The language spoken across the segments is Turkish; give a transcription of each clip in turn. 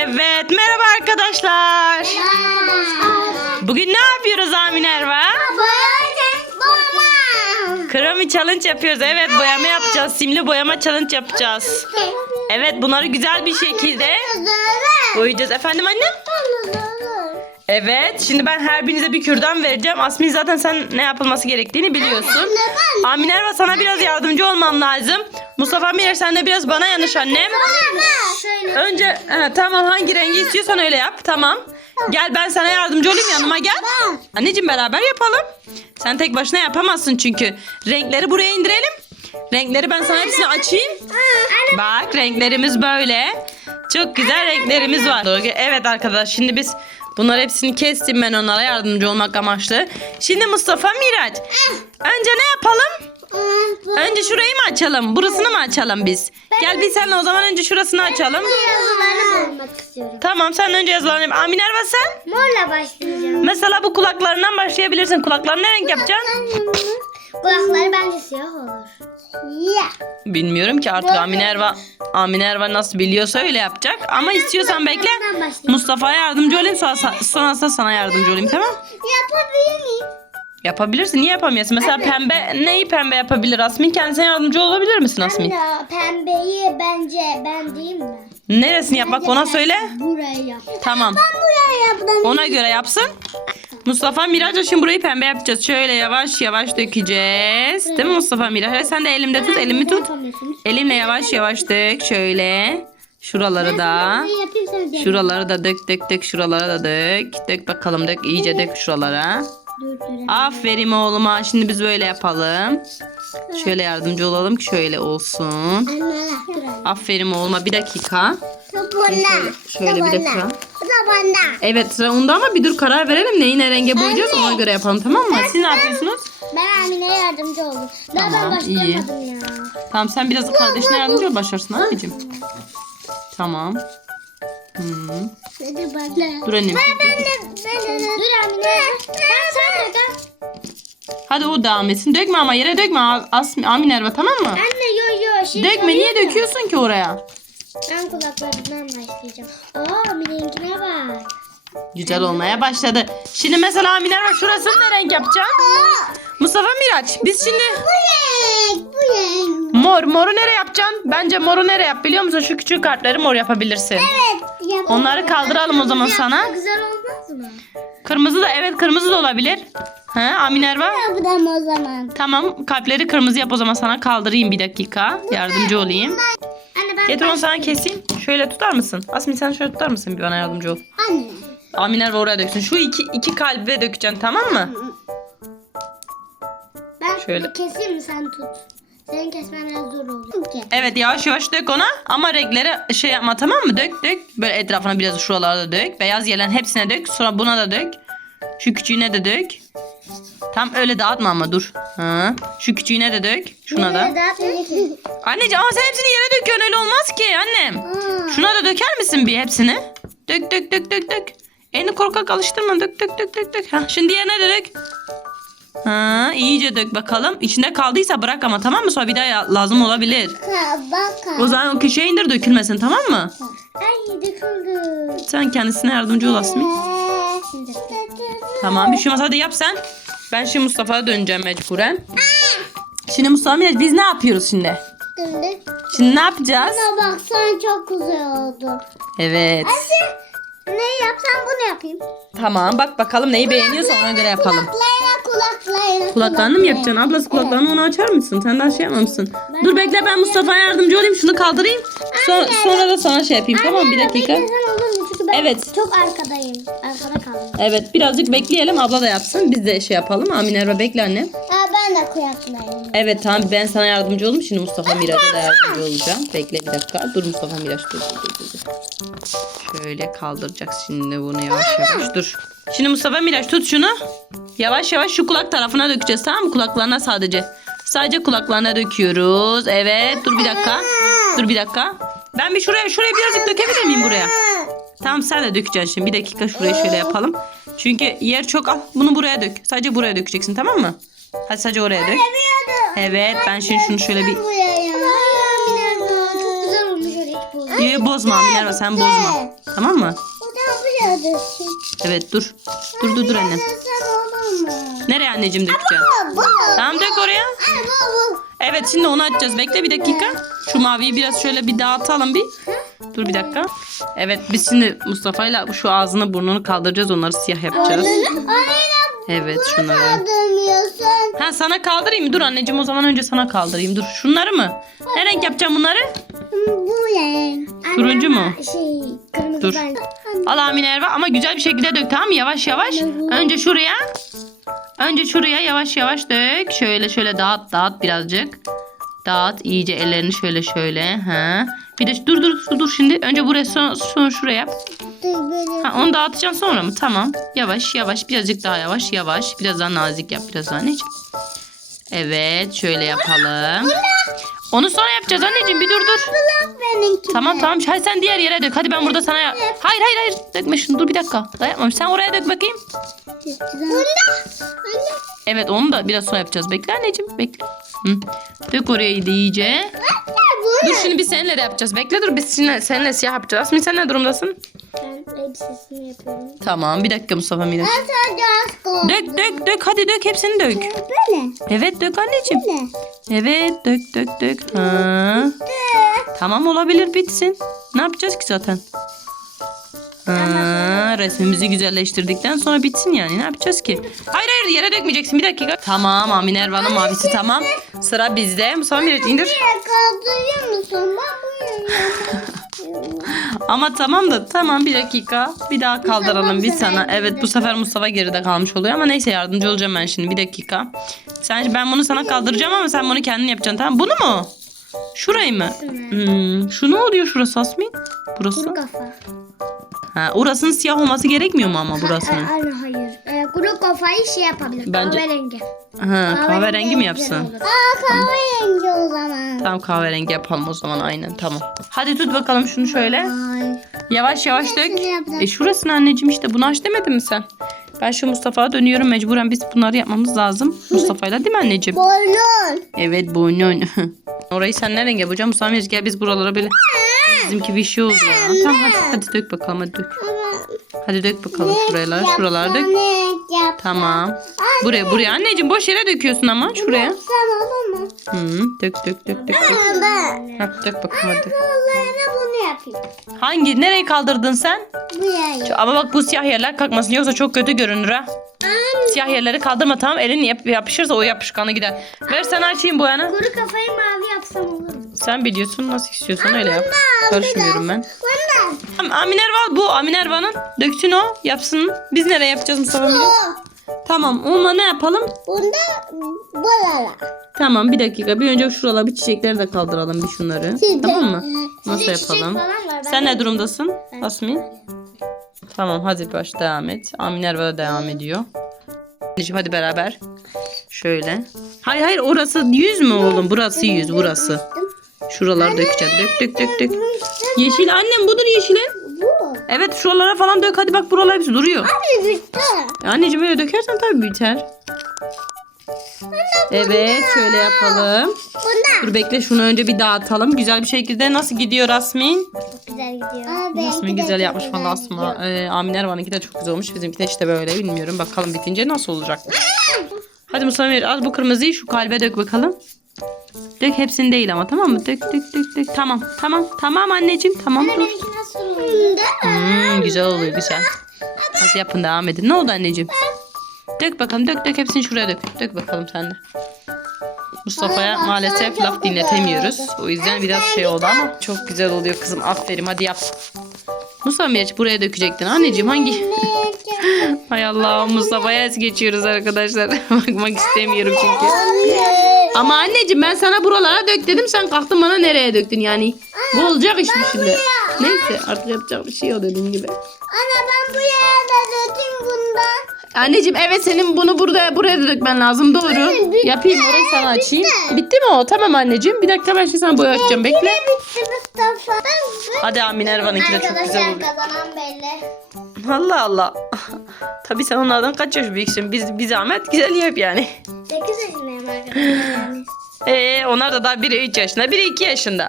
Evet merhaba arkadaşlar. Bugün ne yapıyoruz Aminerva? Kremi challenge yapıyoruz. Evet boyama yapacağız. Simli boyama challenge yapacağız. Evet bunları güzel bir şekilde boyayacağız. Efendim annem? Evet şimdi ben her birinize bir kürdan vereceğim. Asmin zaten sen ne yapılması gerektiğini biliyorsun. Aminerva sana biraz yardımcı olmam lazım. Mustafa Miner sen de biraz bana yanlış annem. He, tamam hangi rengi istiyorsan öyle yap. Tamam. Gel ben sana yardımcı olayım yanıma gel. Anneciğim beraber yapalım. Sen tek başına yapamazsın çünkü. Renkleri buraya indirelim. Renkleri ben sana hepsini açayım. Bak renklerimiz böyle. Çok güzel renklerimiz var. Evet arkadaşlar şimdi biz bunları hepsini kestim ben onlara yardımcı olmak amaçlı. Şimdi Mustafa Miraç. Önce ne yapalım? Önce şurayı mı açalım? Burasını mı açalım biz? Gel biz seninle o zaman önce şurasını açalım. Yazılarını istiyorum. Tamam sen önce yazılarını. Aminerva sen? Morla başlayacağım. Mesela bu kulaklarından başlayabilirsin. Kulaklarını ne renk yapacaksın? Kulakları bence siyah olur. Ya. Bilmiyorum ki artık Aminerva Aminerva nasıl biliyorsa öyle yapacak. Ama istiyorsan bekle. kulaklarından başlayayım. Mustafa yardımcı olayım sonra, sonrasında sana yardımcı olayım tamam? Yapabilir miyim? Yapabilirsin. Niye yapamıyorsun? Mesela pembe neyi pembe yapabilir Asmin? Kendisine yardımcı olabilir misin Asmin? Anne pembeyi bence ben değil mi? Neresini yapmak ona söyle. Buraya yap. Tamam. Ben buraya yaptım. Ona göre yapsın. Mustafa Miraç'a şimdi burayı pembe yapacağız. Şöyle yavaş yavaş dökeceğiz. Değil mi Mustafa Miraç? Hadi sen de elimde tut. Elimi tut. Elimle yavaş yavaş dök. Şöyle. Şuraları da. De. Şuraları da dök dök dök. Şuralara da dök. Dök bakalım dök. iyice dök şuralara. Aferin oğluma. Şimdi biz böyle yapalım. Şöyle yardımcı olalım ki şöyle olsun. Aferin oğluma. Bir dakika. Şöyle, şöyle bir dakika. Bu da bana. Evet sıra onda ama bir dur karar verelim. Neyi ne renge boyayacağız ona göre yapalım tamam mı? Siz ne yapıyorsunuz? Ben Amine'ye yardımcı oldum. Daha Tamam, ben iyi. başlayamadım ya. Tamam sen biraz kardeşine yardımcı ol başarsın anneciğim. Tamam. Hmm. Hadi bana. Dur annem. Ben de, ben de. Dur Amine. Ben sen de. Hadi o devam etsin. Dökme ama yere dökme. Asmi, Aminerva tamam mı? Anne yo yo. Şey Dökme niye döküyorsun ki oraya? Ben kulaklarından başlayacağım. Aa Amine'inkine bak. Güzel olmaya başladı. Şimdi mesela Aminerva şurasını ne renk yapacaksın? Mustafa Miraç biz şimdi Bu renk. Bu renk. mor. Moru nereye yapacaksın? Bence moru nereye yap biliyor musun? Şu küçük kartları mor yapabilirsin. Evet. Onları kaldıralım o zaman sana. Güzel olmaz mı? Kırmızı da evet kırmızı da olabilir. He Aminerva? Yapalım o zaman. Tamam kalpleri kırmızı yap o zaman sana kaldırayım bir dakika. Yardımcı olayım. Anne ben Getir onu sana keseyim. Şöyle tutar mısın? Asmin sen şöyle tutar mısın bir bana yardımcı ol. Anne. Aminerva oraya döksün. Şu iki, iki kalbe dökeceksin tamam mı? Ben Şöyle. bir keseyim sen tut. Senin kesmen biraz zor. Ki. Evet yavaş yavaş dök ona ama renkleri şey yapma tamam mı? Dök dök. Böyle etrafına biraz şuralara da dök. Beyaz yerlerin hepsine dök. Sonra buna da dök. Şu küçüğüne de dök. Tam öyle dağıtma ama dur. Ha. Şu küçüğüne de dök. Şuna da. Anneciğim ama sen hepsini yere döküyorsun öyle olmaz ki annem. Aa. Şuna da döker misin bir hepsini? Dök dök dök dök dök. Elini korkak alıştırma. Dök dök dök dök dök. Ha, şimdi diğerine de dök. Ha, iyice dök bakalım. İçinde kaldıysa bırak ama tamam mı? Sonra bir daha lazım olabilir. Bak. O zaman o köşeye indir dökülmesin tamam mı? Ay döküldü. Sen kendisine yardımcı ol Asmin. Şimdi. Tamam bir şey olmaz hadi yap sen. Ben şimdi Mustafa'ya döneceğim mecburen. Şimdi Mustafa Miraç biz ne yapıyoruz şimdi? Şimdi. Şimdi ne yapacağız? Buna baksan çok güzel oldu. Evet. Ne yapsam bunu yapayım. Tamam bak bakalım neyi beğeniyorsan ona göre yapalım. Kulaklarına kulaklarına. Kulaklarını mı yapacaksın? Ablası kulaklarını onu açar mısın? Sen daha şey yapmamışsın. Dur bekle ben Mustafa'ya yardımcı olayım. Şunu kaldırayım. Sonra, sonra da sana şey yapayım tamam mı? Bir dakika. Olur mu? Çünkü ben Evet. çok arkadayım. Arkada kaldım. Evet birazcık bekleyelim. Abla da yapsın. Biz de şey yapalım. Aminerva bekle anne. Ha ben de kulaklarım. Evet tamam ben sana yardımcı olayım. Şimdi Mustafa Miraç'a da yardımcı olacağım. Bekle bir dakika. Dur Mustafa Miraç dur. dur, dur, dur. Şöyle kaldıracağız şimdi bunu yavaş yavaş. Dur. Şimdi Mustafa Miraç tut şunu. Yavaş yavaş şu kulak tarafına dökeceğiz tamam mı? Kulaklarına sadece. Sadece kulaklarına döküyoruz. Evet dur bir dakika. Dur bir dakika. Ben bir şuraya şuraya birazcık dökebilir miyim buraya? Tamam sen de dökeceksin şimdi. Bir dakika şurayı şöyle yapalım. Çünkü yer çok al. Bunu buraya dök. Sadece buraya dökeceksin tamam mı? Hadi sadece oraya dök. Evet ben şimdi şunu şöyle bir Buraya ya. Çok güzel olmuş öyle hiç bozulmamış. Yo, bozma Minerva sen bozma. Tamam mı? Evet dur. Dur dur dur annem. Nereye anneciğim dökeceğim? Tamam dök oraya. Evet şimdi onu açacağız. Bekle bir dakika. Şu maviyi biraz şöyle bir dağıtalım bir. Dur bir dakika. Evet biz şimdi Mustafa'yla şu ağzını burnunu kaldıracağız. Onları siyah yapacağız. Evet şunları. Ha sana kaldırayım mı? Dur anneciğim o zaman önce sana kaldırayım. Dur şunları mı? Ne renk yapacağım bunları? Bu renk. Turuncu mu? Şey kırmızı Dur. ben. Al Amine Erva ama güzel bir şekilde dök tamam mı? Yavaş yavaş. Önce şuraya. Önce şuraya yavaş yavaş dök. Şöyle şöyle dağıt dağıt birazcık. Dağıt iyice ellerini şöyle şöyle. Ha. Bir de dur dur dur dur şimdi. Önce buraya son, son şuraya. Ha, onu dağıtacaksın sonra mı? Tamam. Yavaş yavaş birazcık daha yavaş yavaş. Biraz daha nazik yap biraz daha anneciğim. Evet şöyle yapalım. Onu sonra yapacağız anneciğim bir dur dur. Bırak benimki. Tamam tamam. Hadi sen diğer yere dök. Hadi ben burada sana... Hayır hayır hayır. Dökme şunu. Dur bir dakika. Daha yapmamış. Sen oraya dök bakayım. Bunda. Evet onu da biraz sonra yapacağız. Bekle anneciğim. Bekle. Hı. Dök oraya da iyice. Dur şimdi biz seninle de yapacağız. Bekle dur biz seninle, seninle siyah yapacağız. Asmin sen ne durumdasın? Elbisesini yapıyorum. Tamam bir dakika Mustafa Mine. Ben sadece az kaldı. Dök dök dök. Hadi dök hepsini dök. Böyle. Evet dök anneciğim. Ne? Evet dök dök dök. Ha. Tamam olabilir bitsin. Ne yapacağız ki zaten? Ha, resmimizi güzelleştirdikten sonra bitsin yani. Ne yapacağız ki? Hayır hayır yere dökmeyeceksin. Bir dakika. Tamam Amine Ervan'ın mavisi tamam. Sıra bizde. Mustafa Miraç indir. Kaldırıyor musun? Ben buraya Ama tamam da tamam bir dakika. Bir daha kaldıralım biz sana. Evet bu sefer Mustafa geride kalmış oluyor ama neyse yardımcı olacağım ben şimdi. Bir dakika. Sen ben bunu sana kaldıracağım ama sen bunu kendin yapacaksın tamam Bunu mu? Şurayı mı? Hmm, şu ne oluyor şurası Asmin? Burası. Kuru kafa. Ha, orasının siyah olması gerekmiyor mu ama burasının? Ha, Aynen hayır. Ee, kuru kafayı şey yapabilir. Bence- Kahverengi. Ha, kahverengi mi yapsın? olur. Aa kahverengi o zaman. Tamam kahverengi yapalım o zaman aynen tamam. Hadi tut bakalım şunu şöyle. Ay. Yavaş yavaş dök. Yapacağım. E şurasını anneciğim işte bunu aç demedin mi sen? Ben şu Mustafa'ya dönüyorum mecburen biz bunları yapmamız lazım. Mustafa'yla değil mi anneciğim? Boynun. Evet boynun. Orayı sen ne renk yapacaksın? Mustafa gel biz buralara böyle. Bizimki bir şey oldu ya. Tamam hadi, hadi dök bakalım hadi dök. Hadi dök bakalım şuralara. Şuralara dök. Tamam. Buraya buraya anneciğim boş yere döküyorsun ama şuraya. Hı, dök dök dök dök. dök. Ben. Ha, dök bakalım hadi. Bunu yapayım. Hangi nereye kaldırdın sen? Bu yayı. Şu- Ama bak bu siyah yerler kalkmasın yoksa çok kötü görünür ha. Siyah yerleri kaldırma tamam elin yap, yapışırsa o yapışkanı gider. Ver sen açayım bu yana. Kuru kafayı mavi yapsam olur mu? Sen biliyorsun nasıl istiyorsan öyle yap. Karışmıyorum ben. Bundan. Tamam Aminerva bu Aminerva'nın. Döksün o yapsın. Biz nereye yapacağız Mustafa Mine? Tamam onunla ne yapalım? Bunda bolara. Tamam bir dakika bir önce şuralara bir çiçekleri de kaldıralım bir şunları. Tamam mı? Nasıl yapalım? Sen ne durumdasın Asmin? Tamam hadi baş devam et. Aminerva da devam ediyor. Anneciğim hadi beraber. Şöyle. Hayır hayır orası yüz mü oğlum? Burası yüz burası. Şuraları dökeceğim. Dök dök dök dök. Yeşil annem budur yeşilin. Evet şuralara falan dök hadi bak buralar hepsi duruyor. Abi bitti. Anneciğim öyle dökersen tabii biter. Evet şöyle yapalım. Bunda. Dur bekle şunu önce bir dağıtalım. Güzel bir şekilde nasıl gidiyor Asmin? Çok güzel gidiyor. Abi, Asmin güzel yapmış valla Asma. Ee, Amin Ervan'ınki de çok güzel olmuş. Bizimki de işte böyle bilmiyorum. Bakalım bitince nasıl olacak. Hadi Mustafa Emir al bu kırmızıyı şu kalbe dök bakalım. Dök hepsini değil ama tamam mı? Dök dök dök dök. Tamam tamam tamam anneciğim tamam dur. Nasıl oluyor? Hmm, güzel oluyor güzel. Hadi yapın devam edin. Ne oldu anneciğim? Dök bakalım dök dök hepsini şuraya dök. Dök bakalım sen de. Mustafa'ya maalesef laf dinletemiyoruz. O yüzden biraz şey oldu ama çok güzel oluyor kızım. Aferin hadi yap. Mustafa Meriç buraya dökecektin. Anneciğim hangi? Hay Allah Mustafa'ya es geçiyoruz arkadaşlar. Bakmak istemiyorum çünkü. Ama anneciğim ben sana buralara dök dedim. Sen kalktın bana nereye döktün yani. Bu olacak iş mi şimdi? Neyse artık yapacak bir şey yok dediğim gibi. Ana ben bu yere de dökeyim bundan. Anneciğim evet senin bunu burada buraya da dökmen lazım doğru. bitti. Yapayım orayı sana açayım. Bitti. mi o? Tamam anneciğim. Bir dakika ben şimdi sana boya açacağım. Bekle. Bitti Mustafa. Ben Hadi Amine Ervan'ınki de çok güzel Arkadaşlar oluyor. kazanan belli. Allah Allah. Tabii sen onlardan kaç yaş büyüksün? Biz bir zahmet güzel yap yani. 8 yaşındayım arkadaşlar yani. Ee, onlar da daha biri 3 yaşında, biri 2 yaşında.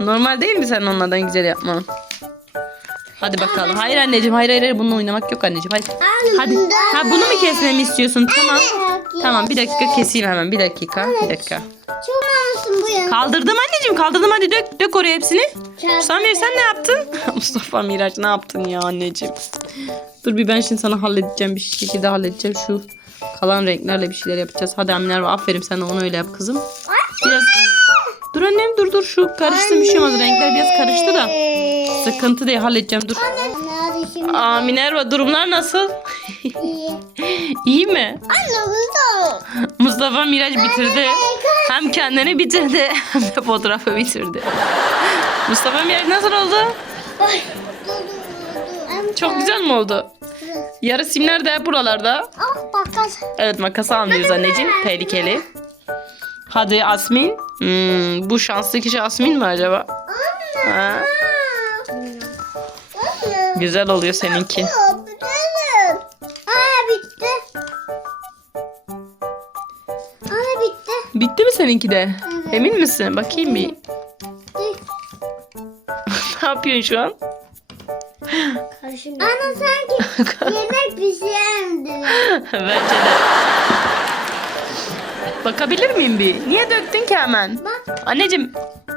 Normal değil mi sen onlardan güzel yapman? Hadi bakalım. Hayır anneciğim hayır hayır, hayır. bununla oynamak yok anneciğim. Hayır. Hadi. Ha bunu mu kesmemi istiyorsun? Tamam. Tamam bir dakika keseyim hemen. Bir dakika. Bir dakika. Çok masum bu ya. Kaldırdım anneciğim kaldırdım hadi dök dök oraya hepsini. Kağıt- Samir sen ne yaptın? Mustafa Miraç ne yaptın ya anneciğim? Dur bir ben şimdi sana halledeceğim bir şekilde halledeceğim şu kalan renklerle bir şeyler yapacağız. Hadi Aminer aferin sen de onu öyle yap kızım. Biraz Dur annem dur dur şu karıştı bir şey olmaz renkler biraz karıştı da. Sıkıntı değil halledeceğim dur. Şimdi. Aa Minerva durumlar nasıl? iyi. İyi mi? Anne burada. Mustafa Miraç bitirdi. Hem kendini bitirdi hem de fotoğrafı bitirdi. Mustafa Miraç nasıl oldu? Çok güzel mi oldu? Yarı simler de buralarda. Ah bakas. Evet makası almıyoruz anneciğim. Tehlikeli. Hadi Asmin. Hmm, bu şanslı kişi Asmin mi acaba? Ha, güzel oluyor seninki. Aa bitti. Anne bitti. Bitti mi seninki de? Evet. Emin misin? Bakayım bir. Ne yapıyorsun şu an? Ana sanki yemek pişirdi. Bence de. Bakabilir miyim bir? Niye döktün ki hemen? Bak Anneciğim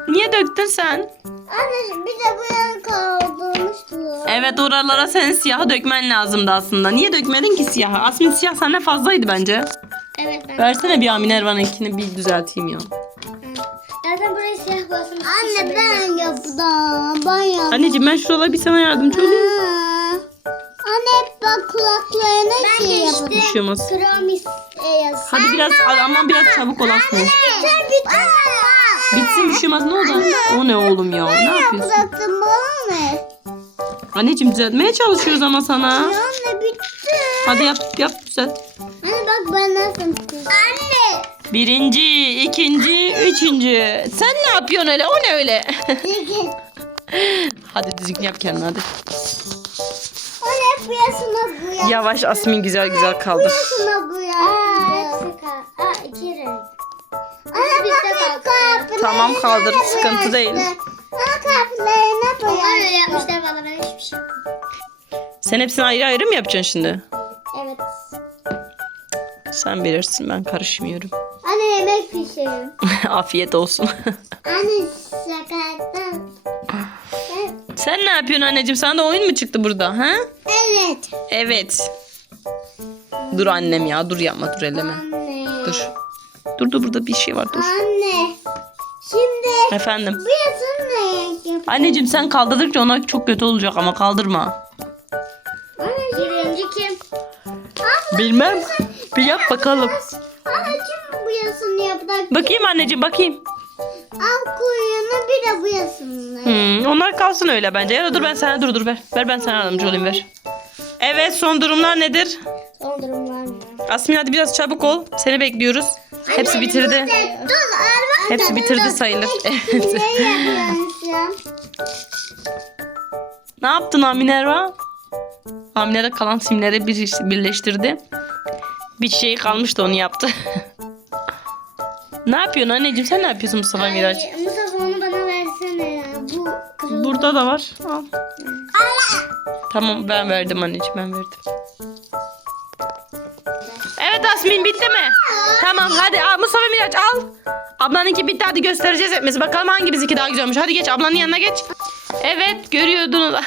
niye döktün sen? anne bir de bu yan kaldırmıştı. Evet oralara sen siyahı dökmen lazımdı aslında. Niye dökmedin ki siyahı? Asmin siyah senden fazlaydı bence. Evet ben. Versene bir Aminerva'nınkini bir düzelteyim ya. Zaten burayı siyah boyasın. Anne ben yaptım. Ben yaptım. Anneciğim ben şuralara bir sana yardımcı olayım. Anne bak kulaklarına şey yapalım. Bir şey olmaz. Kromis yazı. Hadi biraz ama biraz çabuk ol Asmin. Sen bitti. Bitsin bir şey olmaz. Ne oldu? O ne oğlum ya? Ne yapıyorsun? Yapacaktım bana ne? Anneciğim düzeltmeye çalışıyoruz ama sana. Anne bitti. Hadi yap yap düzelt. Anne bak ben nasıl Anne. Birinci, ikinci, üçüncü. Sen ne yapıyorsun öyle? O ne öyle? Hadi düzgün yap kendini hadi. Bu ya. Yavaş Asmin güzel güzel kaldır. Bu ya. Aa. Aa iki renk. Tamam, kaldır. Sıkıntı değil. Ana kalplerine boyamışlar. Onlar öyle yapmışlar bana ben hiçbir şey Sen hepsini ayrı ayrı mı yapacaksın şimdi? Evet. Sen bilirsin ben karışmıyorum. Anne yemek pişirin. Afiyet olsun. Anne şakadan. Sen ne yapıyorsun anneciğim? Sana da oyun mu çıktı burada? Ha? Evet. Evet. Dur annem ya. Dur yapma dur elleme. Anne. Dur. Dur dur burada bir şey var dur. Anne. Şimdi Efendim. bu yasın ne renk yap? Anneciğim sen kaldırdıkça ona çok kötü olacak ama kaldırma. Birinci kim? Bilmem. Bir yap bakalım. Anne kim bu yasını yapacak? Bakayım anneciğim bakayım. Al kuyruğunu bir de bu yasını. Hmm, onlar kalsın öyle bence. Ya da dur ben sana dur dur ver. Ver ben sana yardımcı olayım ver. Evet son durumlar nedir? Son durumlar mı? Asmin hadi biraz çabuk ol. Seni bekliyoruz. Hepsi bitirdi. Hepsi bitirdi sayılır. Evet. Ne yaptın Aminerva? Aminerva kalan simleri bir, birleştirdi. Bir şey kalmıştı onu yaptı. ne yapıyorsun anneciğim? Sen ne yapıyorsun Mustafa Miraç? Mustafa kırıldı. Burada da var. Al. Tamam ben verdim anneciğim ben verdim. Evet Asmin bitti mi? Tamam hadi al, Mustafa Miraç al. Ablanınki bitti hadi göstereceğiz hepimiz. Bakalım hangimizinki daha güzel olmuş. Hadi geç ablanın yanına geç. Evet görüyordunuz.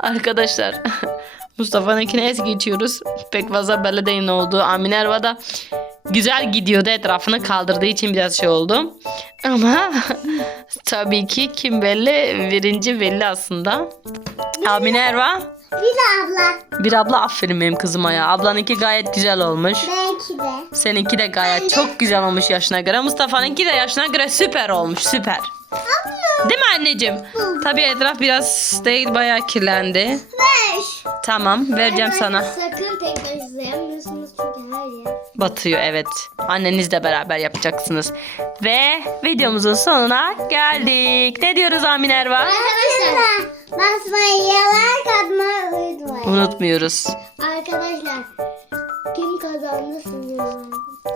Arkadaşlar Mustafa'nınkine es geçiyoruz. Pek fazla belli değil ne oldu. Aminerva da güzel gidiyordu etrafını kaldırdığı için biraz şey oldu. Ama tabii ki kim belli birinci belli aslında. Aminerva Bir de abla. bir abla aferin benim kızıma ya. Ablanınki gayet güzel olmuş. Belki de. Seninki de gayet çok güzel olmuş yaşına göre. Mustafa'nınki de yaşına göre süper olmuş süper. Değil mi anneciğim? Tabii etraf biraz değil bayağı kirlendi. Beş. Tamam vereceğim sana. Sakın tekrar yer. Batıyor evet. Annenizle beraber yapacaksınız. Ve videomuzun sonuna geldik. Ne diyoruz Aminerva? Arkadaşlar. Basmayı yalan katmayı unutmayın. Unutmuyoruz. Arkadaşlar. Kim kazandı sizin.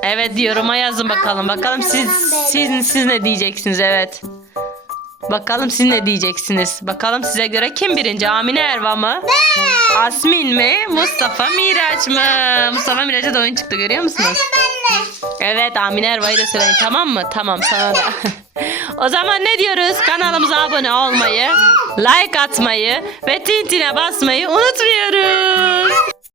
Evet yoruma yazın bakalım. Bakalım siz siz siz ne diyeceksiniz evet. Bakalım siz ne diyeceksiniz? Bakalım size göre kim birinci? Amine Erva mı? Asmin mi? Mustafa Miraç mı? Mustafa Miraç'a da oyun çıktı görüyor musunuz? Evet Amine Erva'yı da söyleyin tamam mı? Tamam sana da. o zaman ne diyoruz? Kanalımıza abone olmayı, like atmayı ve tintine basmayı unutmuyoruz.